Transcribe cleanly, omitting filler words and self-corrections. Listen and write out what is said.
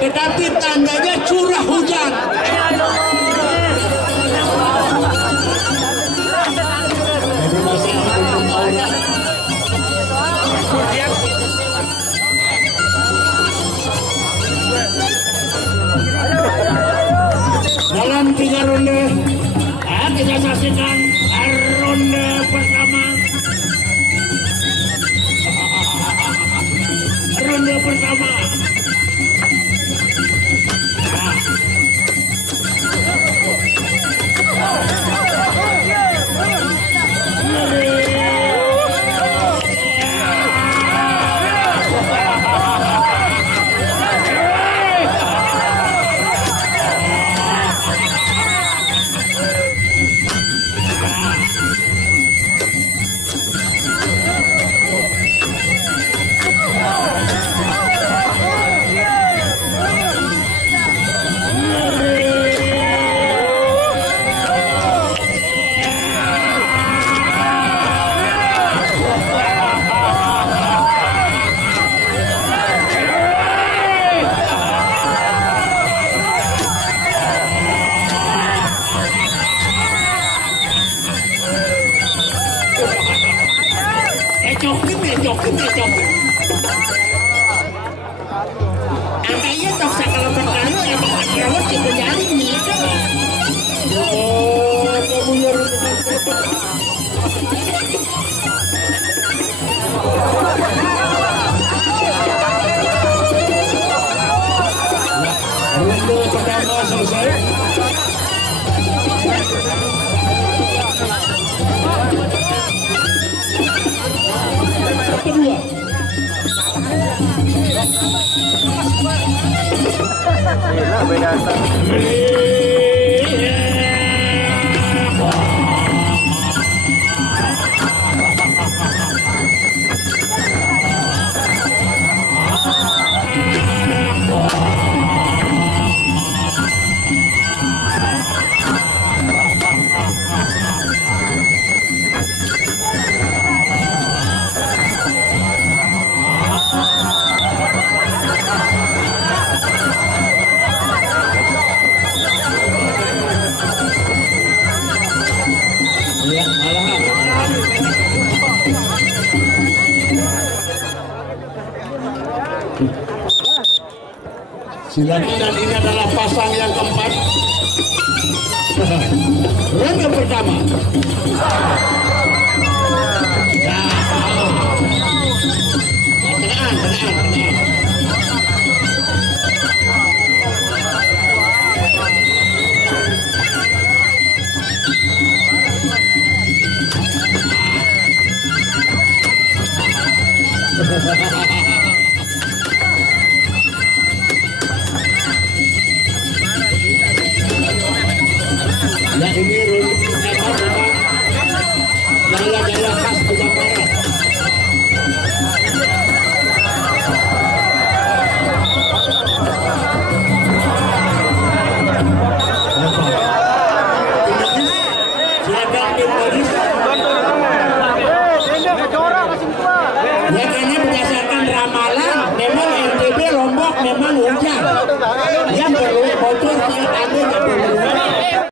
tetapi tandanya curah hujan. Jadi masih belum aura. Dalam 3 ronde kita saksikan ronde pertama. Ronde pertama. Angkanya tok sakala perkara ya bakal kelewat si penjaring nih kan. Oh, kamu nyuruh ronde pertama selesai. Kedua. Gila beda. Silakan, dan ini adalah pasang yang keempat. Ronde pertama. Tenang. Ya ini ronde pertama memang gaya-gaya khas Tuban Barat. Silakan tim medis. Ya karena berdasarkan ramalan memang NTB Lombok memang hujan. Yang perlu bocor